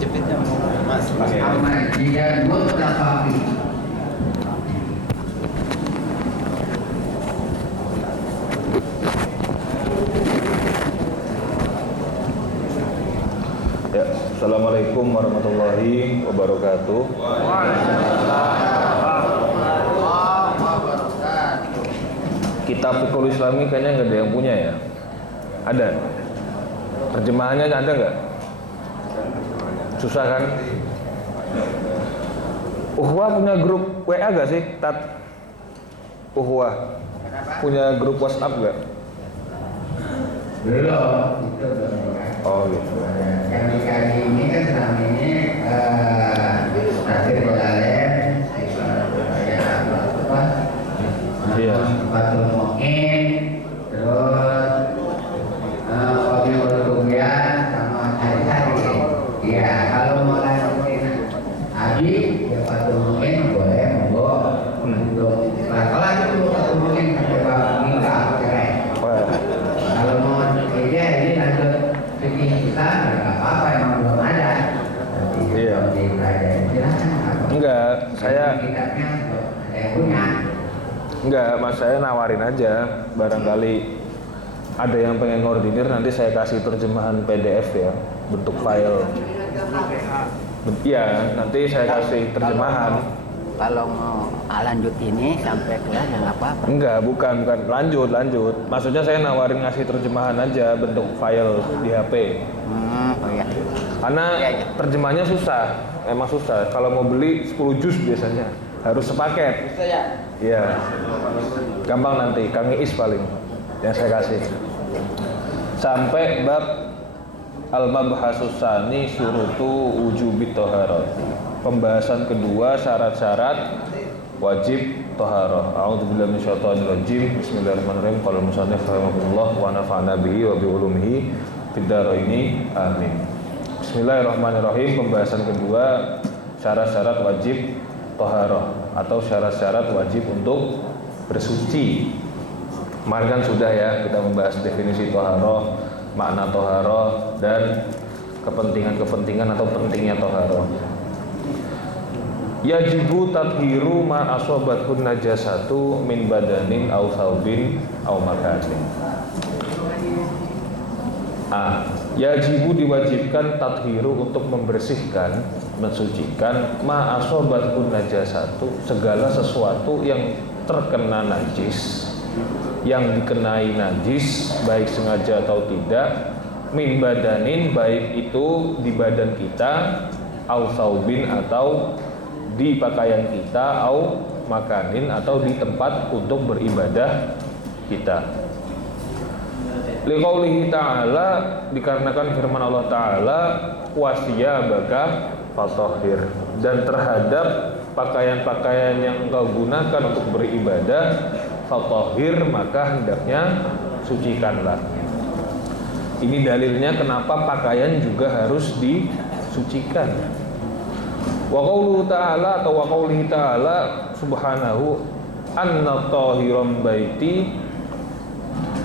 jepitnya Mas. Ahmadiyah Mutlaqafi. Ya, Assalamualaikum warahmatullahi wabarakatuh. Kitab Fiqhul Islami kayaknya nggak ada yang punya ya? Ada? Terjemahannya ada nggak? Susah kan? Uhwah punya grup WA gak sih? Tat Uhwah punya grup WhatsApp gak? Belum, itu belum. Oh gitu. Yang dikasih ini kan selama ini Nasir Jalalain, Iya. Fatul Mu'in, terus Wabi Ulubian sama hari-hari. Ya, kalau mau lanjutin Abi, ya Fatul Mu'in boleh, monggo. Untuk kelas itu Fatul Mu'in sampai bab minta cerai. Kalau mau ini lanjut bikin kita nggak apa-apa, emang belum ada. Iya. Silakan. Enggak, saya Kitabnya ada yang punya. enggak, mas saya nawarin aja, barangkali ada yang pengen ngordinir, nanti saya kasih terjemahan PDF ya, bentuk file. Iya, nanti saya kasih terjemahan. Kalau mau lanjut ini sampai kelas ya nggak apa-apa. Enggak, bukan lanjut. Maksudnya saya nawarin ngasih terjemahan aja bentuk file di HP. Oh iya. Karena Iya. terjemahnya susah, emang susah. Kalau mau beli 10 juz biasanya harus sepaket. Bisa ya? Iya. Gampang nanti, Kang Iis paling yang saya kasih. Sampai bab al-mabhasus tsani syurutu wujubit thaharati. Pembahasan kedua, syarat-syarat wajib thaharah. A'udzubillahi minasyaitonir rajim. Bismillahirrahmanirrahim. Qala musannif rahimahullah wa nafa'ana bihi wa bi ulumihi fid dharaini. Amin. Bismillahirrahmanirrahim. Pembahasan kedua, syarat-syarat wajib thaharah atau syarat-syarat wajib untuk bersuci. Kemarin kan sudah ya kita membahas definisi thaharah, makna thaharah, dan kepentingan-kepentingan atau pentingnya thaharah. Yajibu tathiru ma asobathun najasatu min badanin aw thawbin aw makanin. Yajibu diwajibkan tathiru untuk membersihkan, mensucikan ma asobathun najasatu, segala sesuatu yang terkena najis, yang dikenai najis baik sengaja atau tidak, min badanin, baik itu di badan kita, aw thawbin atau di pakaian kita, au makanin atau di tempat untuk beribadah kita. Liqaulihi ta'ala, dikarenakan firman Allah Ta'ala, wasiyabaka fatahhir, dan terhadap pakaian-pakaian yang engkau gunakan untuk beribadah, fatahhir, maka hendaknya sucikanlah. Ini dalilnya kenapa pakaian juga harus disucikan. Wa qauluhu ta'ala atau wa qaulihi ta'ala subhanahu anna tahiran baiti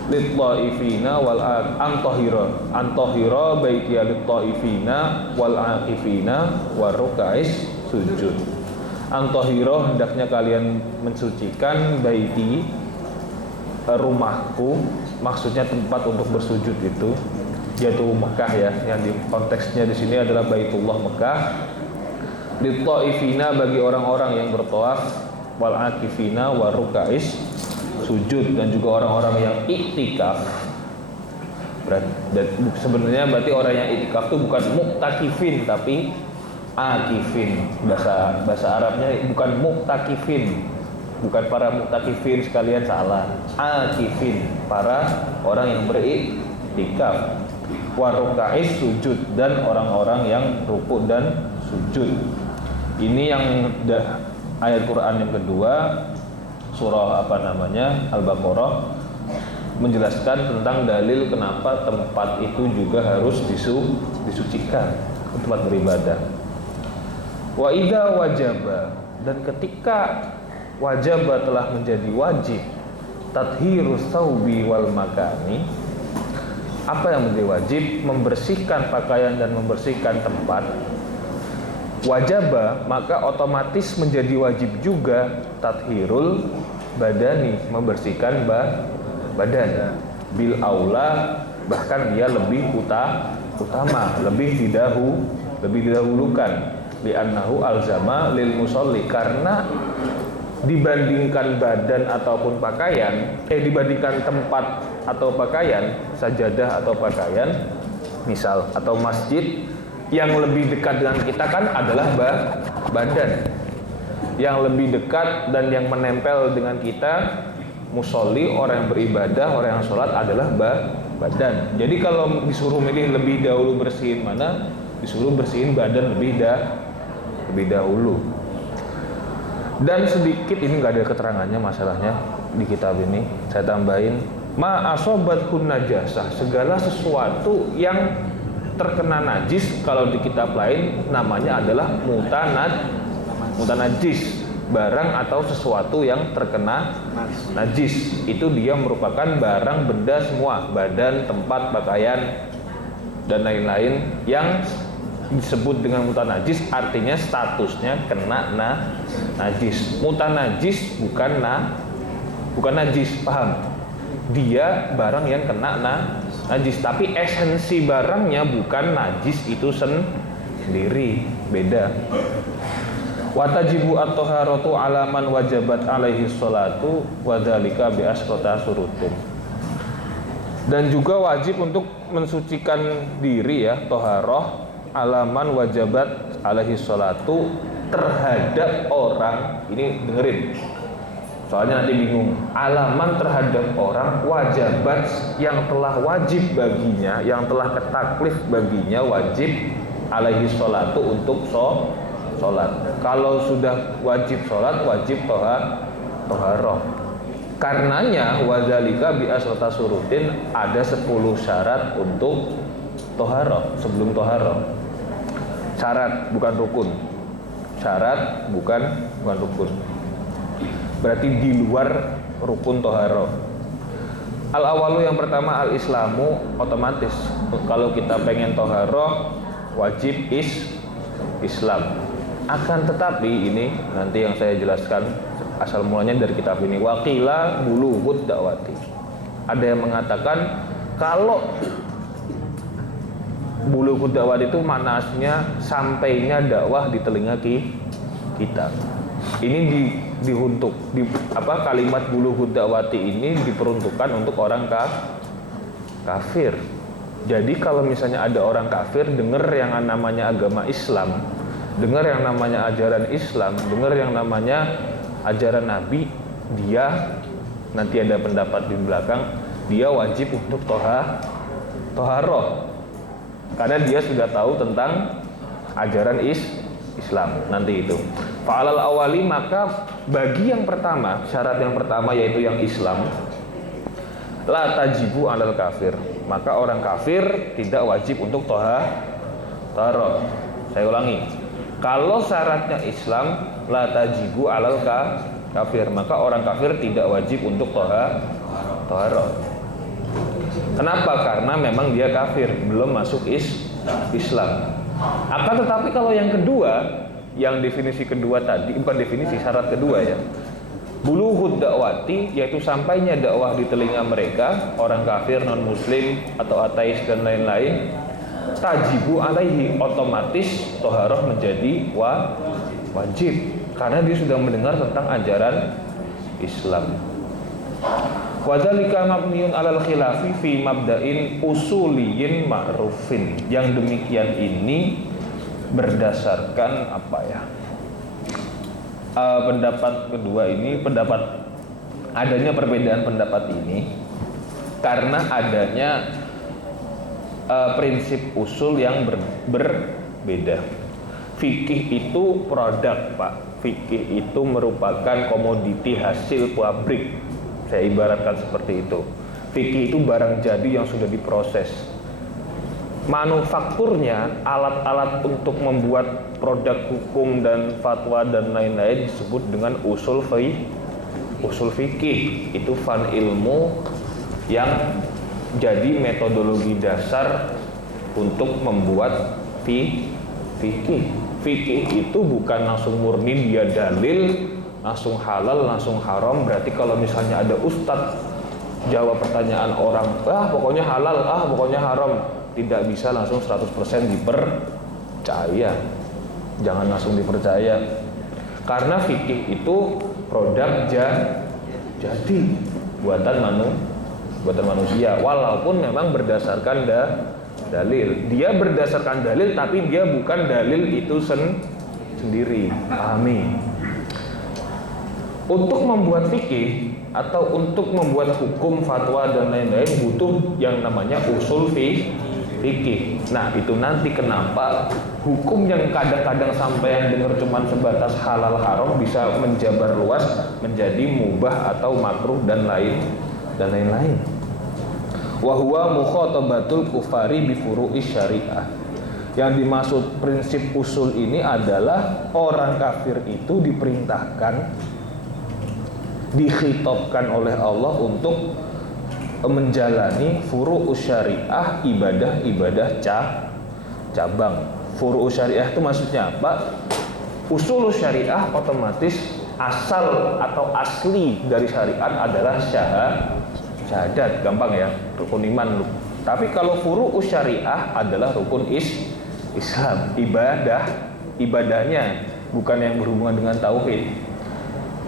lit-taifina wal antahira baiti lit-taifina wal aqifina warukais sujud. Antahira, hendaknya kalian mensucikan, baiti, rumahku, maksudnya tempat untuk bersujud itu yaitu Mekah ya, yang di konteksnya di sini adalah Baitullah Mekah. Lit-taifina, bagi orang-orang yang bertawaf, wal akifina warukais sujud, dan juga orang-orang yang iktikaf. Sebenarnya berarti orang yang iktikaf itu bukan muktakifin tapi akifin. Bahasa Arabnya bukan muktakifin, bukan para muktakifin sekalian, salah. Akifin, para orang yang beriktikaf. Warukais sujud, dan orang-orang yang rukuk dan sujud. Ini yang ayat Quran yang kedua, surah Al-Baqarah, menjelaskan tentang dalil kenapa tempat itu juga harus disucikan, tempat beribadah. Wa idza wajaba, dan ketika wajaba telah menjadi wajib, tathhirus thawbi wal makani, apa yang menjadi wajib? Membersihkan pakaian dan membersihkan tempat. wajaba, maka otomatis menjadi wajib juga tathirul badani, membersihkan badan. Bil aula, bahkan dia lebih utama, lebih didahulukan. Li'annahu alzama lil musolli, karena dibandingkan badan ataupun pakaian, dibandingkan tempat atau pakaian, sajadah atau pakaian, misal, atau masjid, yang lebih dekat dengan kita kan adalah badan. Yang lebih dekat dan yang menempel dengan kita, musolli, orang yang beribadah, orang yang sholat, adalah badan. Jadi kalau disuruh milih lebih dahulu bersihin mana, disuruh bersihin badan lebih dahulu. Dan sedikit, ini nggak ada keterangannya masalahnya di kitab ini, saya tambahin, ma asobathun najasah, segala sesuatu yang terkena najis, kalau di kitab lain namanya adalah mutanajis, barang atau sesuatu yang terkena najis. Itu dia merupakan barang benda semua, badan, tempat, pakaian, dan lain-lain yang disebut dengan mutanajis, artinya statusnya kena najis. Mutanajis bukan najis, paham? Dia barang yang kena najis, tapi esensi barangnya bukan najis itu sendiri, beda. Watajibu at-taharatu alaman wajabat alaihi sholatu wadzalika bi asqata surutin. Dan juga wajib untuk mensucikan diri, ya, toharoh, alaman wajabat alaihi sholatu, terhadap orang, ini dengerin soalnya nanti bingung, alaman terhadap orang wajabat, yang telah wajib baginya, yang telah ketaklif baginya, wajib alaihi sholatu, untuk sholat. Kalau sudah wajib sholat, wajib toharoh. Karenanya wadzalika bi asrota surutin, ada 10 syarat untuk toharoh, sebelum toharoh. Syarat bukan rukun. Syarat bukan rukun. Berarti di luar rukun toharoh. Al awalu, yang pertama, al islamu, otomatis kalau kita pengen toharoh wajib Islam. Akan tetapi ini nanti yang saya jelaskan asal mulanya dari kitab ini. Waqila bulughud da'wati. Ada yang mengatakan kalau bulughud da'wati itu maknanya sampainya dakwah di telinga kita. Ini kalimat bulughud da'wati ini diperuntukkan untuk orang kafir. Jadi kalau misalnya ada orang kafir dengar yang namanya agama Islam, dengar yang namanya ajaran Islam, dengar yang namanya ajaran Nabi, dia nanti ada pendapat di belakang, dia wajib untuk toharoh, karena dia sudah tahu tentang ajaran Islam. Nanti itu fa'alal awali, maka bagi yang pertama, syarat yang pertama yaitu yang Islam, la tajibu alal kafir, maka orang kafir tidak wajib untuk toharoh. Saya ulangi, kalau syaratnya Islam, la tajibu alal kafir, maka orang kafir tidak wajib untuk toharoh. Kenapa? Karena memang dia kafir, belum masuk Islam. Akan tetapi kalau yang kedua, yang definisi kedua tadi, bukan definisi, syarat kedua, ya, bulughud da'wati, yaitu sampainya dakwah di telinga mereka, orang kafir, non muslim atau ateis dan lain-lain, tajibu alaihi, otomatis toharoh menjadi wajib, karena dia sudah mendengar tentang ajaran Islam. Wadzalika mabniun alal khilafi fi mabda'in usuliyin ma'rufin. Yang demikian ini berdasarkan pendapat kedua ini, adanya perbedaan pendapat ini karena adanya prinsip usul yang berbeda. Fikih itu produk, Pak. Fikih itu merupakan komoditi hasil pabrik. Saya ibaratkan seperti itu. Fikih itu barang jadi yang sudah diproses. Manufakturnya, alat-alat untuk membuat produk hukum dan fatwa dan lain-lain disebut dengan usul fikih. Itu fan ilmu yang jadi metodologi dasar untuk membuat fikih. Fikih itu bukan langsung murni dia dalil, langsung halal, langsung haram. Berarti kalau misalnya ada ustadz jawab pertanyaan orang, pokoknya halal, pokoknya haram, tidak bisa langsung 100% dipercaya. Jangan langsung dipercaya. Karena fikih itu produk jadi buatan manusia, walaupun memang berdasarkan dalil. Dia berdasarkan dalil, tapi dia bukan dalil itu sendiri. Pahami? Untuk membuat fikih atau untuk membuat hukum, fatwa dan lain-lain butuh yang namanya usul fikih. Nah, itu nanti kenapa hukum yang kadang-kadang sampai yang dengar cuma sebatas halal haram bisa menjabar luas menjadi mubah atau makruh dan lain-lain. Wa huwa mukhatabatul kufari bi furu'i syariah. Yang dimaksud prinsip usul ini adalah orang kafir itu diperintahkan, dikhitabkan oleh Allah untuk menjalani furu'us syariah, ibadah-ibadah cabang. Furu'us syariah itu maksudnya apa? Usul syariah otomatis asal atau asli dari syariat adalah syahadat, gampang ya, rukun iman. Tapi kalau furu'us syariah adalah rukun Islam, ibadahnya, bukan yang berhubungan dengan tauhid.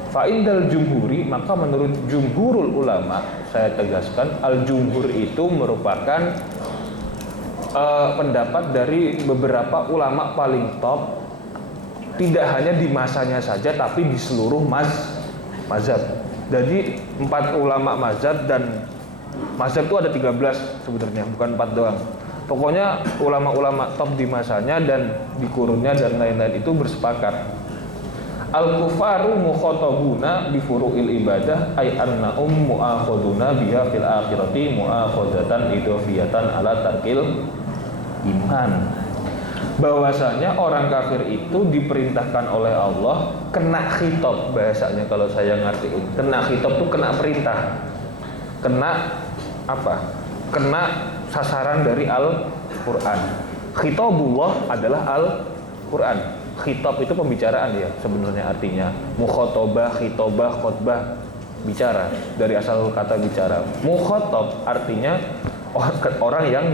Fa'indal jumhuri, maka menurut jumhurul ulama, saya tegaskan, al-jumhur itu merupakan pendapat dari beberapa ulama paling top, tidak hanya di masanya saja, tapi di seluruh mazhab. Jadi 4 ulama mazhab, dan mazhab itu ada 13 sebenarnya, bukan 4 doang. Pokoknya ulama-ulama top di masanya dan di kurunnya dan lain-lain itu bersepakat. Al-kufaru mukhatabuna bi furu'il ibadah ay annahum mu'akhaduna biha fil akhirati mu'akhadatan idhofiyatan ala tarkil iman. Bahwasanya orang kafir itu diperintahkan oleh Allah kena khitab, bahasanya kalau saya ngertiin. Kena khitab itu kena perintah. Kena apa? Kena sasaran dari Al-Qur'an. Khitabullah adalah Al-Qur'an. Khitab itu pembicaraan ya sebenarnya artinya. Mukhatabah, khitobah, khotbah, bicara, dari asal kata bicara. Mukhatab artinya orang yang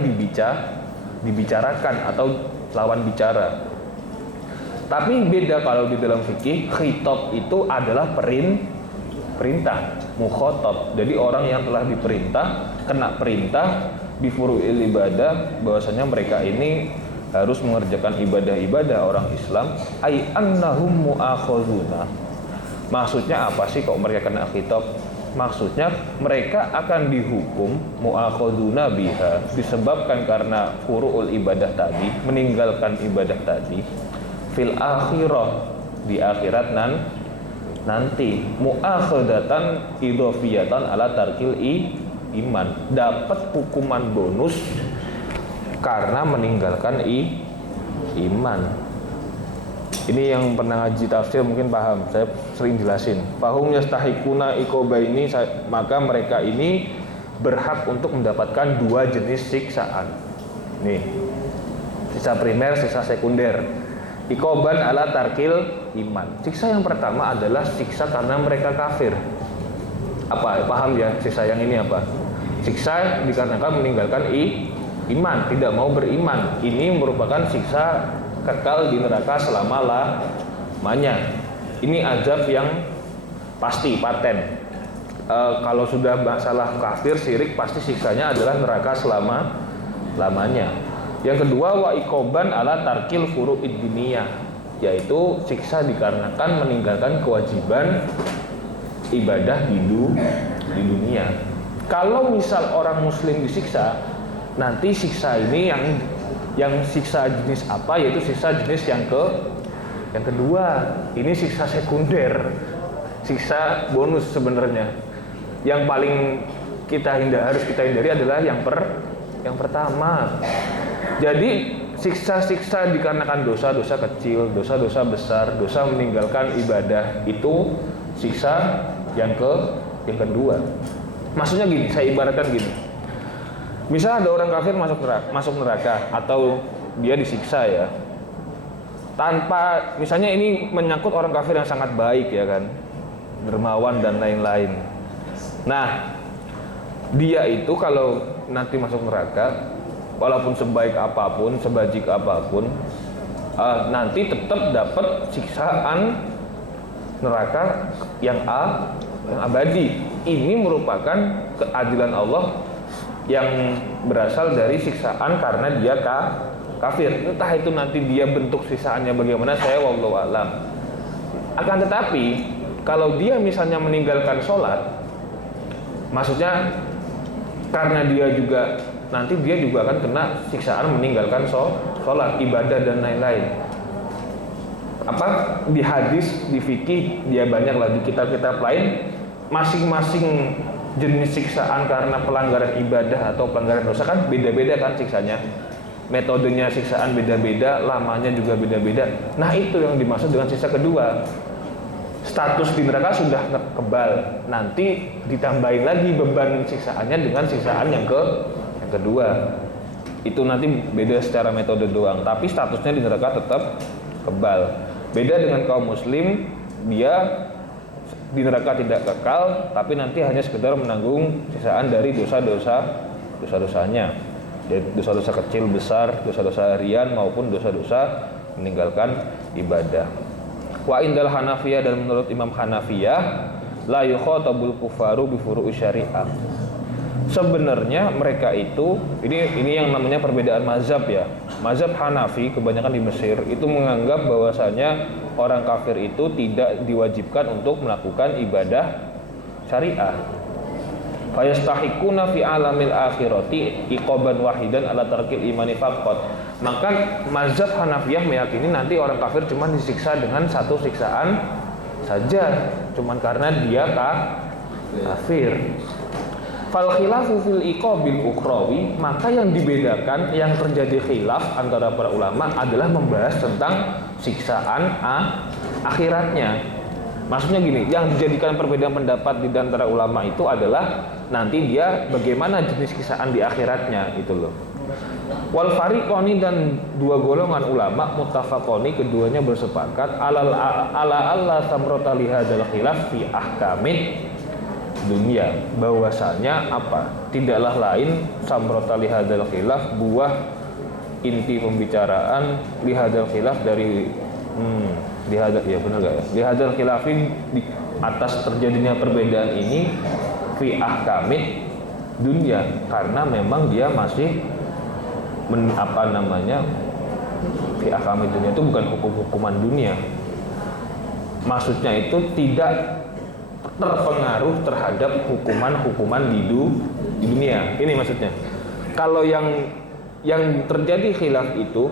dibicarakan atau lawan bicara. Tapi beda kalau di dalam fikih, khitab itu adalah perintah, mukhatab. Jadi orang yang telah diperintah, kena perintah bifuru'il ibadah, bahwasanya mereka ini harus mengerjakan ibadah-ibadah orang Islam. Ai annahum mu'akhazuna. Maksudnya apa sih kok mereka kena khitab? Maksudnya mereka akan dihukum mu'akhazuna biha, disebabkan karena furu'ul ibadah tadi, meninggalkan ibadah tadi, fil akhirah, di akhirat nanti mu'akhadatan idhofiyatan ala tarkil iman, dapat hukuman bonus karena meninggalkan iman. Ini yang pernah ngaji tafsir mungkin paham, saya sering jelasin. Fahum yastahikuna iqobaini, maka mereka ini berhak untuk mendapatkan 2 jenis siksaan. Nih, siksa primer, siksa sekunder. Iqoban ala tarkil iman. Siksa yang pertama adalah siksa karena mereka kafir. Apa? Paham ya siksa yang ini apa? Siksa dikarenakan meninggalkan iman, tidak mau beriman. Ini merupakan siksa kekal di neraka selama-lamanya. Ini azab yang pasti, paten. Kalau sudah masalah kafir, syirik, pasti siksanya adalah neraka selama-lamanya. Yang kedua, wa iqoban ala tarkil furu'id diniyah, yaitu siksa dikarenakan meninggalkan kewajiban ibadah di dunia. Kalau misal orang muslim disiksa, nanti siksa ini yang siksa jenis apa? Yaitu siksa jenis yang kedua. Ini siksa sekunder, siksa bonus sebenarnya. Yang paling harus kita hindari adalah yang pertama. Jadi siksa-siksa dikarenakan dosa-dosa kecil, dosa-dosa besar, dosa meninggalkan ibadah, itu siksa yang kedua. Maksudnya gini, saya ibaratkan gini. Misal ada orang kafir masuk neraka atau dia disiksa ya. tanpa misalnya ini menyangkut orang kafir yang sangat baik ya kan, dermawan dan lain-lain. Nah, dia itu kalau nanti masuk neraka, walaupun sebaik apapun, sebajik apapun, nanti tetap dapat siksaan neraka yang abadi. Ini merupakan keadilan Allah yang berasal dari siksaan karena dia kafir. Entah itu nanti dia bentuk siksaannya bagaimana, saya wallahu alam. Akan tetapi kalau dia misalnya meninggalkan sholat, maksudnya karena dia juga nanti dia juga akan kena siksaan meninggalkan sholat, ibadah dan lain-lain. Apa di hadis, di fikih, dia banyak lagi kitab-kitab lain, masing-masing jenis siksaan karena pelanggaran ibadah atau pelanggaran dosa kan beda-beda kan siksanya. Metodenya siksaan beda-beda, lamanya juga beda-beda. Nah, itu yang dimaksud dengan siksa kedua. Status di neraka sudah kebal, nanti ditambahin lagi beban siksaannya dengan siksaan yang kedua. Itu nanti beda secara metode doang, tapi statusnya di neraka tetap kebal. Beda dengan kaum muslim, dia di neraka tidak kekal, tapi nanti hanya sekedar menanggung siksaan dari dosa-dosanya. Jadi dosa-dosa kecil, besar, dosa-dosa harian maupun dosa-dosa meninggalkan ibadah. Wa indal Hanafiyah, dan menurut Imam Hanafiyah, la yukhatabul kufaru bi furu'i syariah. Sebenarnya mereka itu ini yang namanya perbedaan mazhab ya. Mazhab Hanafi kebanyakan di Mesir itu menganggap bahwasanya orang kafir itu tidak diwajibkan untuk melakukan ibadah syariah. Fayastahiquna fi alamil akhirati iqaban wahidan ala tarkil imani faqat. Maka mazhab Hanafiyah meyakini nanti orang kafir cuma disiksa dengan satu siksaan saja, cuma karena dia kafir. Fal khilafu fil iqabil ukhrawi, maka yang dibedakan, yang terjadi khilaf antara para ulama adalah membahas tentang siksaan akhiratnya. Maksudnya gini, yang dijadikan perbedaan pendapat di antara ulama itu adalah nanti dia bagaimana jenis siksaan di akhiratnya itu loh. Wal fariqoni, dan dua golongan ulama muttafaqoni, keduanya bersepakat ala samrata li hadzal khilaf fi ahkamid dunia, bahwasanya apa? Tidaklah lain samrata li hadzal khilaf, buah inti pembicaraan li hadzal khilaf dari ya benar gak ya? Li hadzal khilafin, di atas terjadinya perbedaan ini fi ahkamid dunia, karena memang dia masih fi ahkamid dunia itu bukan hukum-hukuman dunia. Maksudnya itu tidak terpengaruh terhadap hukuman-hukuman di dunia. Ini maksudnya. Kalau yang terjadi khilaf itu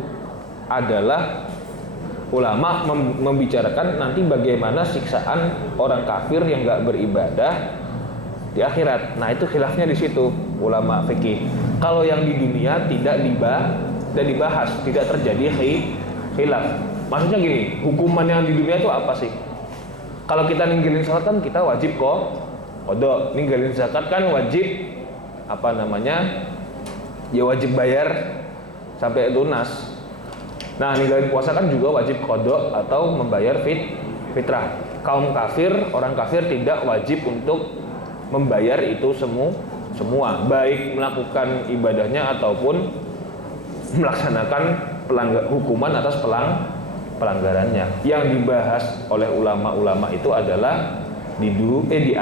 adalah ulama membicarakan nanti bagaimana siksaan orang kafir yang nggak beribadah di akhirat. Nah, itu khilafnya di situ ulama fikih. Kalau yang di dunia tidak dibahas, tidak terjadi khilaf. Maksudnya gini, hukuman yang di dunia itu apa sih? Kalau kita ninggalin salat kan kita wajib qada, ninggalin zakat kan wajib ya wajib bayar sampai lunas. Nah, ninggalin puasa kan juga wajib qada atau membayar fitrah. Kaum kafir, orang kafir tidak wajib untuk membayar itu semua, baik melakukan ibadahnya ataupun melaksanakan hukuman atas pelanggarannya. Yang dibahas oleh ulama-ulama itu adalah di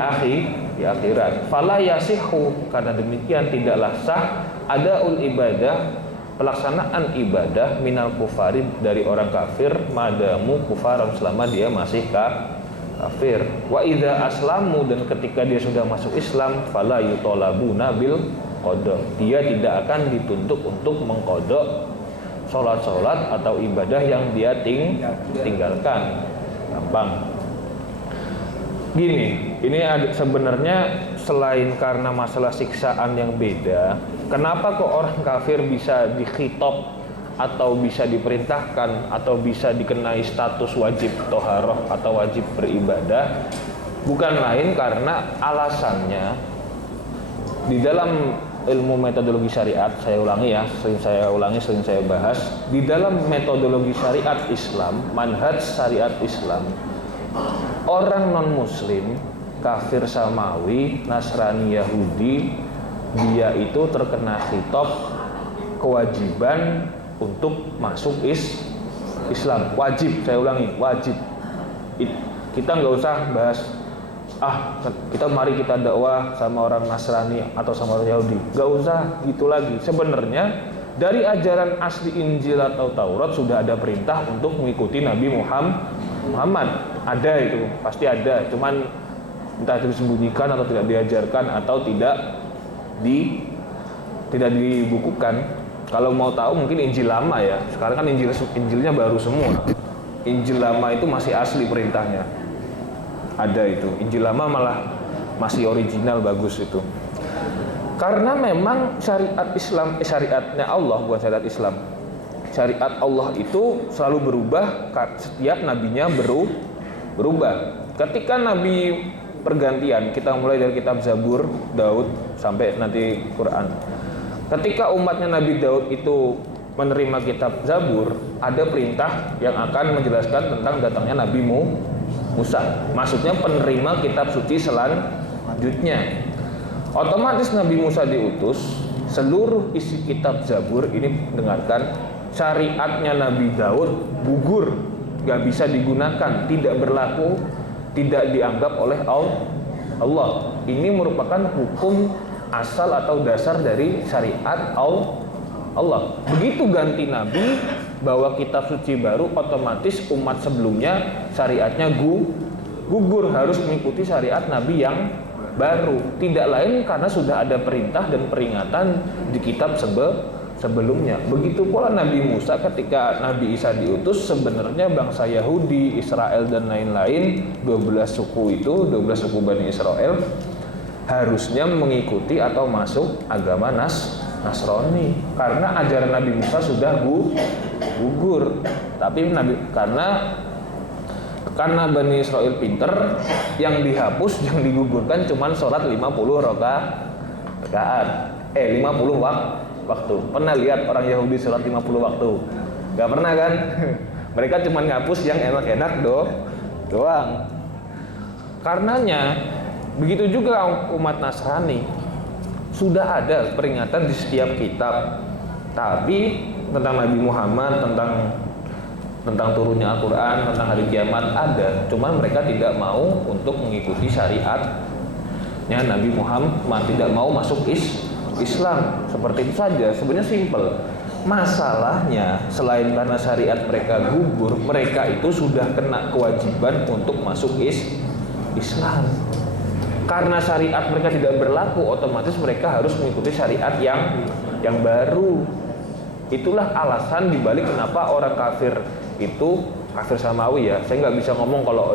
akhirat. Fala yasihu, karena demikian tidaklah sah adaul ibadah, pelaksanaan ibadah minal kufari, dari orang kafir, madamu kufaran, selama dia masih kafir. Wa idza aslamu, dan ketika dia sudah masuk Islam, fala yutalabuna bil qada, dia tidak akan dituntut untuk mengqada sholat atau ibadah yang dia tinggalkan. Gampang. Gini, ini sebenarnya selain karena masalah siksaan yang beda, kenapa kok orang kafir bisa dikhitab atau bisa diperintahkan atau bisa dikenai status wajib toharoh atau wajib beribadah? Bukan lain karena alasannya di dalam ilmu metodologi syariat, saya ulangi ya, sering saya bahas. Di dalam metodologi syariat Islam, manhaj syariat Islam, orang non-muslim, kafir samawi, Nasrani, Yahudi, dia itu terkena khitab kewajiban untuk masuk Islam. Wajib, saya ulangi, wajib. Kita nggak usah bahas mari kita dakwah sama orang Nasrani atau sama orang Yahudi, nggak usah gitu lagi. Sebenarnya dari ajaran asli Injil atau Taurat sudah ada perintah untuk mengikuti Nabi Muhammad. Ada itu, pasti ada. Cuman entah itu disembunyikan atau tidak diajarkan atau tidak dibukukan. Kalau mau tahu mungkin Injil lama ya. Sekarang kan Injilnya baru semua. Injil lama itu masih asli perintahnya. Ada itu. Injil lama malah masih original, bagus itu. Karena memang syariat Islam, syariatnya Allah bukan syariat Islam. Syariat Allah itu selalu berubah setiap nabinya berubah. Ketika nabi pergantian, kita mulai dari kitab Zabur, Daud sampai nanti Quran. Ketika umatnya Nabi Daud itu menerima kitab Zabur, ada perintah yang akan menjelaskan tentang datangnya Nabi Musa. Maksudnya penerima kitab suci selanjutnya. Otomatis Nabi Musa diutus, seluruh isi kitab Zabur ini dengarkan, syariatnya Nabi Daud gugur, gak bisa digunakan, tidak berlaku, tidak dianggap oleh Allah. Ini merupakan hukum asal atau dasar dari syariat Allah. Begitu ganti Nabi, bawa kitab suci baru, otomatis umat sebelumnya syariatnya gugur, harus mengikuti syariat Nabi yang baru. Tidak lain karena sudah ada perintah dan peringatan di kitab sebelumnya. Begitu pula Nabi Musa ketika Nabi Isa diutus, sebenarnya bangsa Yahudi, Israel dan lain-lain, 12 suku Bani Israel harusnya mengikuti atau masuk agama Nasrani karena ajaran Nabi Musa sudah gugur. Tapi karena Bani Israel pinter, yang dihapus, yang digugurkan cuman sholat 50 rakaat. 50 waktu. Pernah lihat orang Yahudi sholat 50 waktu? Gak pernah kan? Mereka cuma ngapus yang enak-enak doang. Karenanya begitu juga umat Nasrani, sudah ada peringatan di setiap kitab. Tapi tentang Nabi Muhammad, tentang turunnya Al-Quran, tentang hari kiamat ada. Cuman mereka tidak mau untuk mengikuti syariatnya Nabi Muhammad, tidak mau masuk Islam. Seperti itu saja, sebenarnya simpel. Masalahnya selain karena syariat mereka gugur, mereka itu sudah kena kewajiban untuk masuk Islam. Karena syariat mereka tidak berlaku, otomatis mereka harus mengikuti syariat yang baru. Itulah alasan dibalik kenapa orang kafir itu kafir samawi ya. Saya nggak bisa ngomong kalau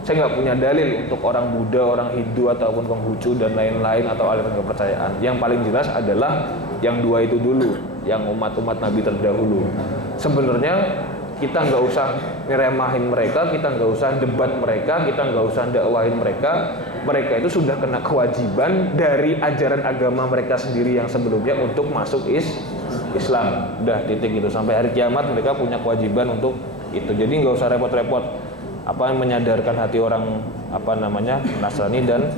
saya nggak punya dalil untuk orang Buddha, orang Hindu ataupun Konghucu dan lain-lain atau aliran kepercayaan. Yang paling jelas adalah yang dua itu dulu, yang umat-umat Nabi terdahulu. Sebenarnya kita nggak usah ngeremahin mereka, kita nggak usah debat mereka, kita nggak usah dakwahin mereka. Mereka itu sudah kena kewajiban dari ajaran agama mereka sendiri yang sebelumnya untuk masuk Islam. Udah titik gitu, sampai hari kiamat mereka punya kewajiban untuk itu. Jadi nggak usah repot-repot menyadarkan hati orang Nasrani dan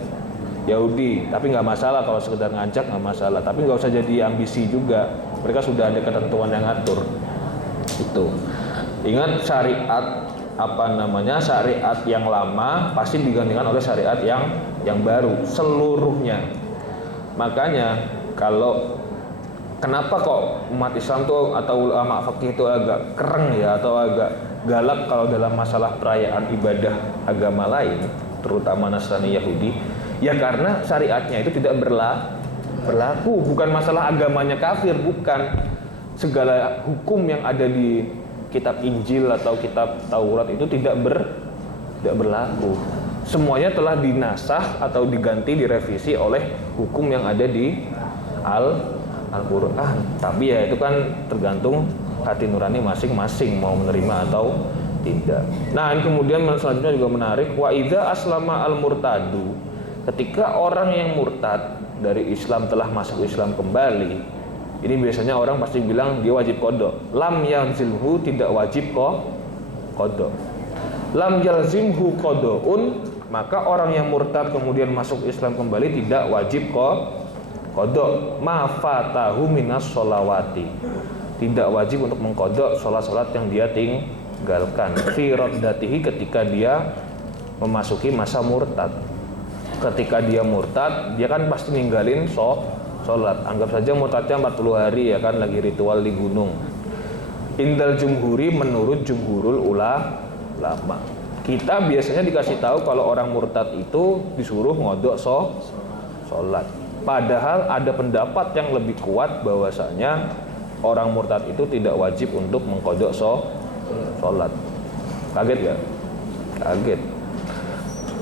Yahudi. Tapi nggak masalah kalau sekedar ngajak, nggak masalah. Tapi nggak usah jadi ambisi juga. Mereka sudah ada ketentuan yang ngatur. Itu. Ingat syariat syariat yang lama pasti digantikan oleh syariat yang baru seluruhnya. Makanya kenapa kok umat Islam tuh atau ulama fikih itu agak kereng ya atau agak galak kalau dalam masalah perayaan ibadah agama lain, terutama Nasrani Yahudi? Ya karena syariatnya itu tidak berlaku, bukan masalah agamanya kafir, bukan. Segala hukum yang ada di kitab Injil atau kitab Taurat itu tidak berlaku. Semuanya telah dinasah atau diganti, direvisi oleh hukum yang ada di Al-Quran. Tapi ya itu kan tergantung hati nurani masing-masing mau menerima atau tidak. Nah, kemudian selanjutnya juga menarik, wa idza aslama al-murtadu. Ketika orang yang murtad dari Islam telah masuk Islam kembali, ini biasanya orang pasti bilang dia wajib qada. Lam yalzimhu, tidak wajib qada. Lam yalzimhu qadaun, maka orang yang murtad kemudian masuk Islam kembali tidak wajib qada. Ma fatahu minas sholawati, tidak wajib untuk mengqada sholat-sholat yang dia tinggalkan. Fi raddatihi, ketika dia memasuki masa murtad. Ketika dia murtad, dia kan pasti ninggalin sholat. Anggap saja murtadnya 40 hari ya kan, lagi ritual di gunung. Indal jumhuri, menurut jumhurul ulama. Kita biasanya dikasih tahu kalau orang murtad itu disuruh ngodok sholat. Padahal ada pendapat yang lebih kuat bahwasanya orang murtad itu tidak wajib untuk mengkodok sholat. Kaget gak? Kaget.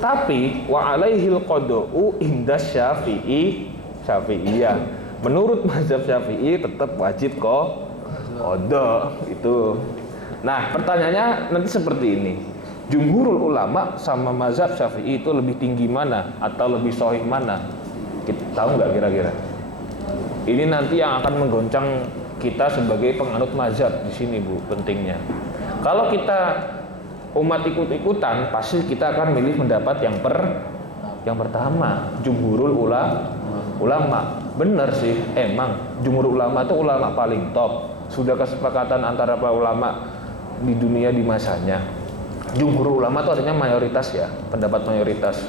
Tapi wa alaihil qada'u inda Syafi'iyah. Menurut mazhab Syafi'i tetap wajib qada itu. Nah, pertanyaannya nanti seperti ini. Jumhurul ulama sama mazhab Syafi'i itu lebih tinggi mana atau lebih sahih mana? Kita tahu nggak kira-kira? Ini nanti yang akan menggoncang kita sebagai penganut mazhab di sini, Bu, pentingnya. Kalau kita umat ikut-ikutan, pasti kita akan milih pendapat yang pertama, jumhurul ulama. Benar sih, emang jumhurul ulama itu ulama paling top. Sudah kesepakatan antara para ulama di dunia di masanya. Jumhurul ulama itu artinya mayoritas ya, pendapat mayoritas.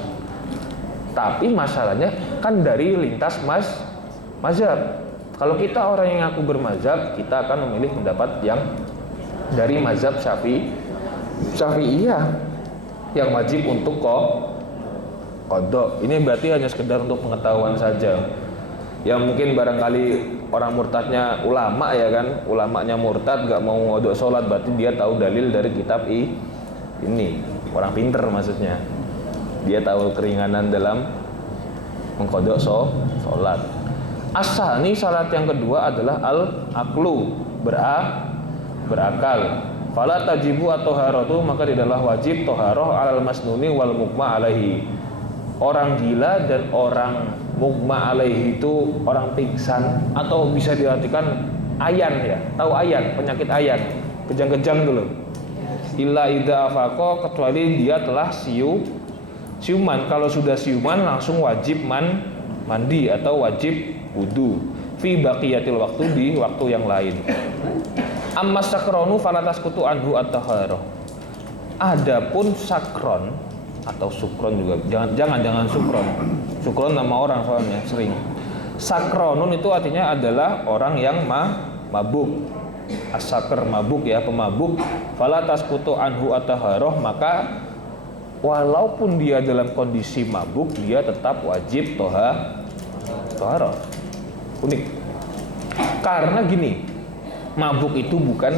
Tapi masalahnya kan dari lintas mazhab. Kalau kita orang yang ngaku bermazhab, kita akan memilih pendapat yang dari mazhab Syafi'iyah yang wajib untuk qada. Ini berarti hanya sekedar untuk pengetahuan saja. Yang mungkin barangkali orang murtadnya ulama ya kan, ulamanya murtad gak mau ngodok sholat, berarti dia tahu dalil dari kitab ini. Orang pinter maksudnya. Dia tahu keringanan dalam mengkodok sholat. As-sani, salat yang kedua adalah al-aqlu, berakal. Fala tajibu at-taharatu, maka tidaklah wajib taharah alal masnuni wal mugma alaihi. Orang gila dan orang mugma alaihi itu orang pingsan, atau bisa diartikan ayan ya. Tahu ayan, penyakit ayan, kejang-kejang dulu. Illa idza afaqa, kecuali dia telah siuman. Kalau sudah siuman langsung wajib mandi atau wajib wudu. Fi baqiyatil waktu, di waktu yang lain. Amma sakronu falatas kutu anhu at-taharah. Adapun sakron atau sukron juga, jangan sukron. Sukron nama orang soalnya sering. Sakronun itu artinya adalah orang yang mabuk. As-sakr, mabuk ya, pemabuk. Falatas kutu anhu at-taharah, maka walaupun dia dalam kondisi mabuk, dia tetap wajib taharah. Unik. Karena gini, mabuk itu bukan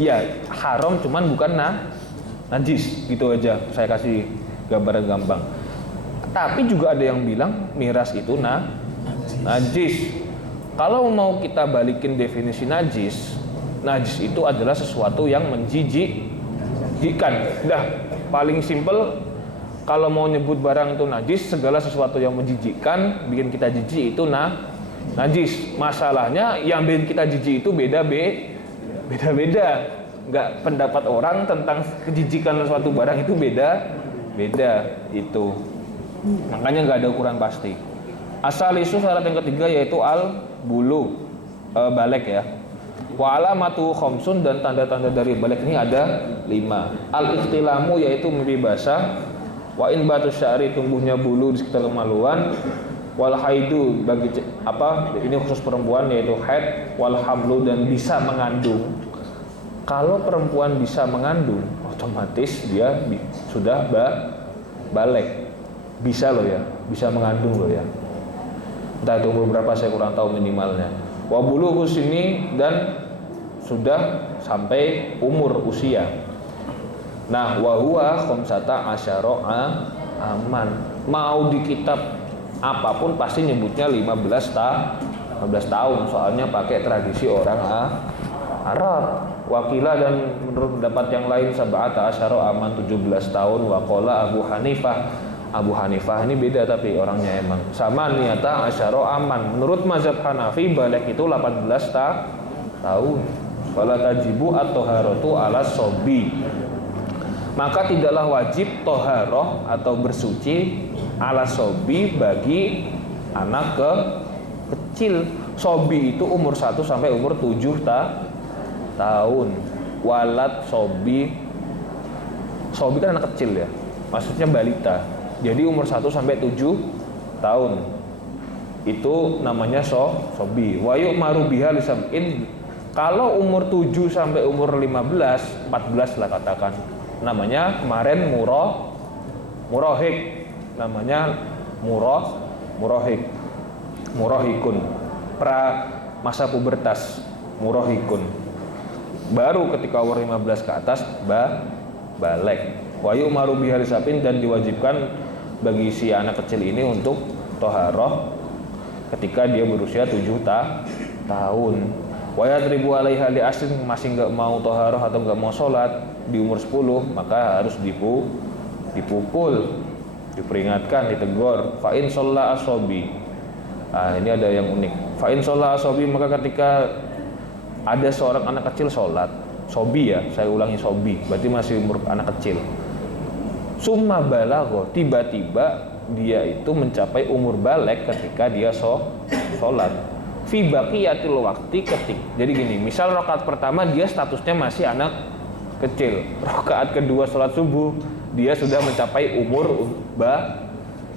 ya haram, cuman bukan najis gitu aja. Saya kasih gambaran gampang. Tapi juga ada yang bilang miras itu najis. Kalau mau kita balikin definisi najis itu adalah sesuatu yang menjijikkan. Dah, paling simpel, kalau mau nyebut barang itu najis, segala sesuatu yang menjijikkan, bikin kita jijik itu najis. Masalahnya yang bikin kita jijik itu beda-beda. Nggak, pendapat orang tentang kejijikan suatu barang itu beda itu. Makanya nggak ada ukuran pasti. Asal isu syarat yang ketiga yaitu al-bulu, balik ya. Wa alamatu khamsun, dan tanda-tanda dari balik ini ada 5. Al-ikhtilamu, yaitu mimpi basah. Wa in batu sya'ri, tumbuhnya bulu di sekitar kemaluan. Wal haidu, bagi ini khusus perempuan yaitu haid. Wal hamlu, dan bisa mengandung. Kalau perempuan bisa mengandung, otomatis dia sudah balik. Bisa loh ya, bisa mengandung loh ya. Entah itu umur berapa, saya kurang tahu minimalnya. Wa bulughu sini, dan sudah sampai umur usia. Nah, wa huwa khamsata asyara aman. Mau di kitab apapun pasti nyebutnya 15 tahun, soalnya pakai tradisi orang Arab. Wakila, dan menurut pendapat yang lain sab'ata asyara aman 17 tahun. Wa qala Abu Hanifah, Abu Hanifah ini beda, tapi orangnya emang sama niata asyaro aman. Menurut mazhab Hanafi balik itu 18 tahun. Wala tajibu at-toharotu ala sobi, maka tidaklah wajib toharoh atau bersuci ala sobi bagi anak kecil. Sobi itu umur 1 sampai umur 7 tahun. Walad sobi, sobi kan anak kecil ya, maksudnya balita. Jadi umur 1 sampai 7 tahun itu namanya sobi. Wa yu'maru biha lisab'in. Kalau umur 7 sampai umur 15, 14 lah katakan, namanya kemarin murohik, namanya murohikun, masa pubertas, murohikun. Baru ketika umur 15 ke atas balik. Wa yu'maru biha lisab'in, dan diwajibkan bagi si anak kecil ini untuk toharoh ketika dia berusia 7 tahun. Wa yadribu alaiha li asrin, masih nggak mau toharoh atau nggak mau sholat di umur 10, maka harus dipukul, diperingatkan, ditegur. Fa in sholla asobi. Ini ada yang unik. Fa in sholla asobi, maka ketika ada seorang anak kecil sholat, sobi ya, saya ulangi sobi, berarti masih umur anak kecil. Summa balagho, tiba-tiba dia itu mencapai umur balik ketika dia sholat. Fi baqiyatil waqti, jadi gini, misal rakaat pertama dia statusnya masih anak kecil, rakaat kedua sholat subuh dia sudah mencapai umur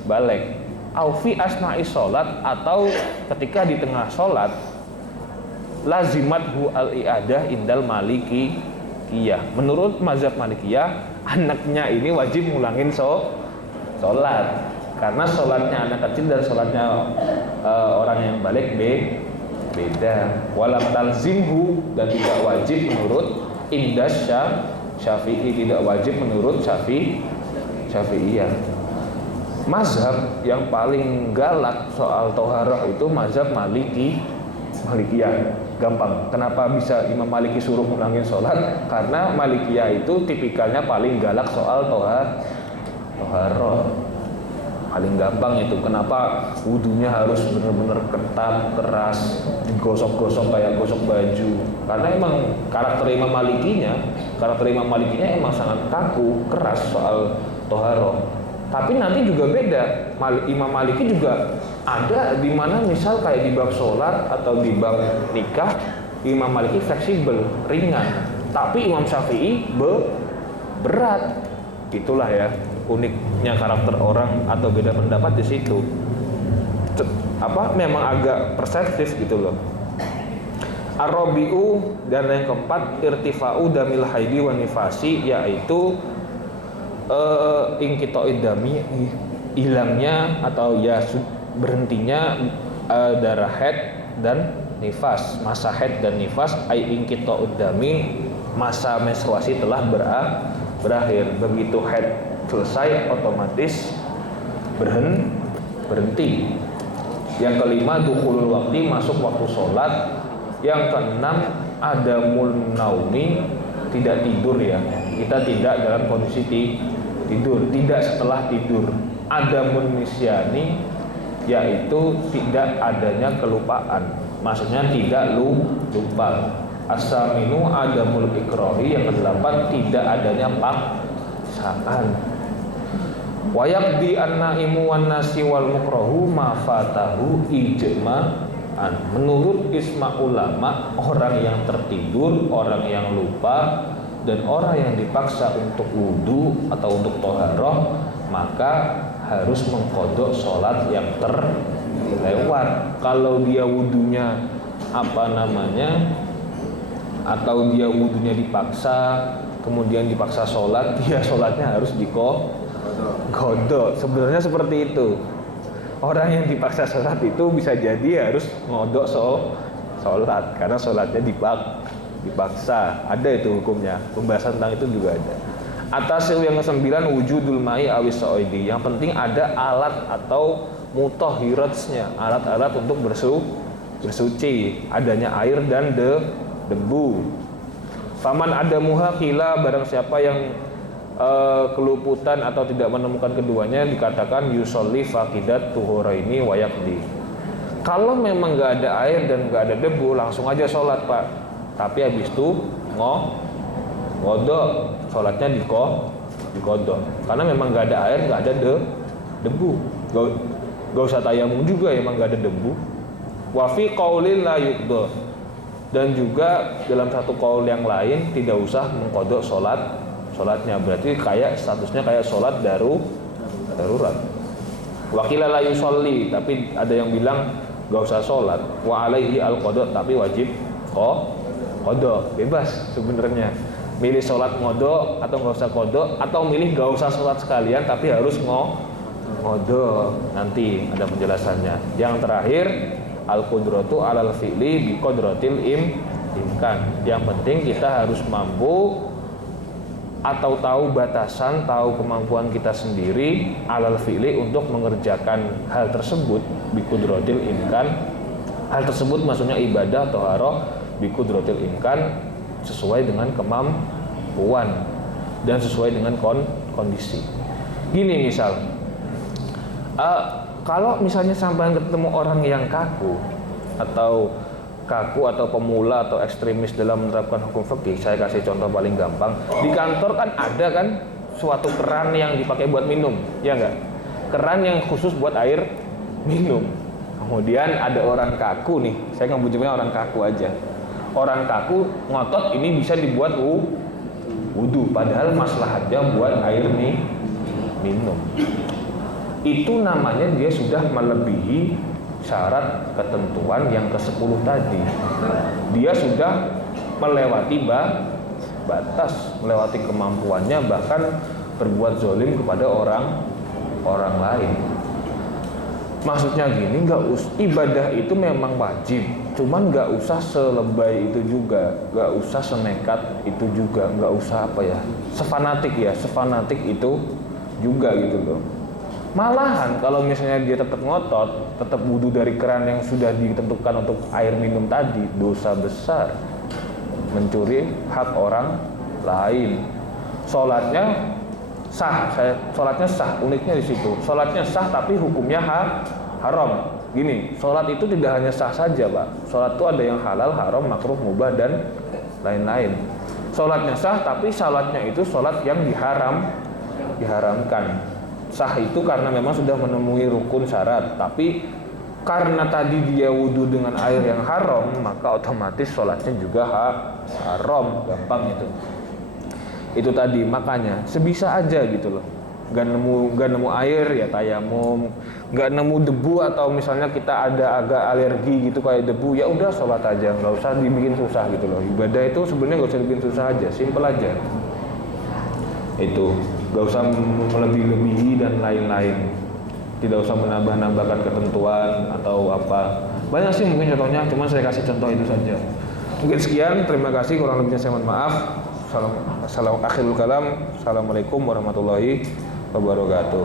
balik. Au fi asna'i sholat, atau ketika di tengah sholat, lazimathu al-i'adah indal malikiyah. Menurut mazhab Malikiyah, anaknya ini wajib ngulangin sholat, karena sholatnya anak kecil dan sholatnya orang yang balik beda. Walam talzimhu, dan tidak wajib menurut Indas Syafi'i, tidak wajib menurut Syafi'iyah. Mazhab yang paling galak soal toharoh itu mazhab Malikiyah. Gampang. Kenapa bisa Imam Maliki suruh ngulangin sholat? Karena Malikiyah itu tipikalnya paling galak soal toharoh. Paling gampang itu. Kenapa wudunya harus benar-benar ketat, keras, digosok-gosok kayak gosok baju? Karena emang karakter Imam Malikinya emang sangat kaku, keras soal toharoh. Tapi nanti juga beda. Imam Maliki juga ada di mana misal kayak di bab sholat atau di bab nikah, Imam Maliki fleksibel, ringan. Tapi Imam Syafi'i berat. Itulah ya uniknya karakter orang atau beda pendapat di situ. Memang agak perseptif gitu loh. Ar-rabi'u, dan yang keempat, irtifa'u damil haidi wa nifasi, yaitu ingkito'id dami, hilangnya atau ya berhentinya darah haid dan nifas. Masa haid dan nifas, ai ingkito'id dami, masa menstruasi telah berakhir. Begitu haid selesai, otomatis berhenti. Yang kelima, dukhulul waqti, masuk waktu sholat. Yang keenam, adamul naumi, tidak tidur ya. Kita tidak dalam kondisi tidur, tidak setelah tidur. Adamun nisyani, yaitu tidak adanya kelupaan, maksudnya tidak lupa. As-saminu adamul ikrahi, yang kedelapan tidak adanya paksaan. Wa yaqdi an-naimu wan nasi wal mukrahu ma fatahu ijma'an. Menurut ijma' ulama, orang yang tertidur, orang yang lupa, dan orang yang dipaksa untuk wudu atau untuk toharoh, maka harus mengkodok sholat yang terlewat. Kalau dia wudunya atau dia wudunya dipaksa, kemudian dipaksa sholat, dia sholatnya harus dikodok. Sebenarnya seperti itu. Orang yang dipaksa sholat itu bisa jadi harus ngodok sholat, karena sholatnya dipaksa. Ada itu hukumnya. Pembahasan tentang itu juga ada. Atas yang ke-9, wujudul ma'i awis sa'idi. Yang penting ada alat atau mutahhiratsnya, alat-alat untuk bersuci, adanya air dan debu. Faman ada muhaqila, barang siapa yang keluputan atau tidak menemukan keduanya, dikatakan yusolli faqidat tuhuraini wa yaqdi. Kalau memang nggak ada air dan nggak ada debu, langsung aja sholat Pak. Tapi habis itu ngodok, sholatnya dikodok. Karena memang nggak ada air, nggak ada debu. Gak usah tayamum juga, emang nggak ada debu. Wa fi qaulin la yuqda. Dan juga dalam satu qaul yang lain tidak usah mengkodok sholatnya, berarti kayak statusnya kayak sholat darurat. Wakila la yusolli, tapi ada yang bilang gak usah sholat. Wa alaihi al qada, tapi wajib kodok, bebas sebenarnya. Milih sholat ngodok atau gak usah kodok, atau milih gak usah sholat sekalian tapi harus ngodok. Nanti ada penjelasannya. Yang terakhir, al qudratu alal fi'li bi qudratil imkan. Yang penting kita harus mampu atau tahu batasan, tahu kemampuan kita sendiri alal fi'li untuk mengerjakan hal tersebut bi qudratil imkan. Hal tersebut maksudnya ibadah taharah bi qudratil imkan, sesuai dengan kemampuan dan sesuai dengan kondisi. Gini misal, kalau misalnya sampai ketemu orang yang kaku atau pemula atau ekstremis dalam menerapkan hukum fikih, saya kasih contoh paling gampang. Di kantor kan ada kan suatu keran yang dipakai buat minum, ya enggak? Keran yang khusus buat air minum. Kemudian ada orang kaku nih, saya ngebujunya orang kaku aja. Orang kaku ngotot ini bisa dibuat wudu, padahal maslahatnya buat air minum. Itu namanya dia sudah melebihi syarat ketentuan yang ke-10 tadi. Dia sudah melewati batas, melewati kemampuannya, bahkan berbuat zalim kepada orang lain. Maksudnya gini, ibadah itu memang wajib, cuman nggak usah selebay itu juga, nggak usah senekat itu juga, nggak usah sefanatik itu juga gitu loh. Malahan kalau misalnya dia tetap ngotot, tetap wudu dari keran yang sudah ditentukan untuk air minum tadi, dosa besar, mencuri hak orang lain. Sholatnya sah, uniknya di situ. Sholatnya sah tapi hukumnya haram. Gini, sholat itu tidak hanya sah saja Pak. Sholat itu ada yang halal, haram, makruh, mubah dan lain-lain. Sholatnya sah tapi sholatnya itu sholat yang diharamkan. Sah itu karena memang sudah menemui rukun syarat, tapi karena tadi dia wudu dengan air yang haram, maka otomatis sholatnya juga haram. Gampang itu. Itu tadi, makanya sebisa aja gitu loh. Gak nemu air ya tayamum, gak nemu debu atau misalnya kita ada agak alergi gitu kayak debu, ya udah sholat aja, nggak usah dibikin susah gitu loh. Ibadah itu sebenarnya nggak usah dibikin susah aja, simple aja. Itu gak usah melebih-lebihi dan lain-lain, tidak usah menambah-nambahkan ketentuan atau apa. Banyak sih mungkin contohnya, cuma saya kasih contoh itu saja. Mungkin sekian, terima kasih, kurang lebihnya saya mohon maaf. Assalamualaikum warahmatullahi wabarakatuh.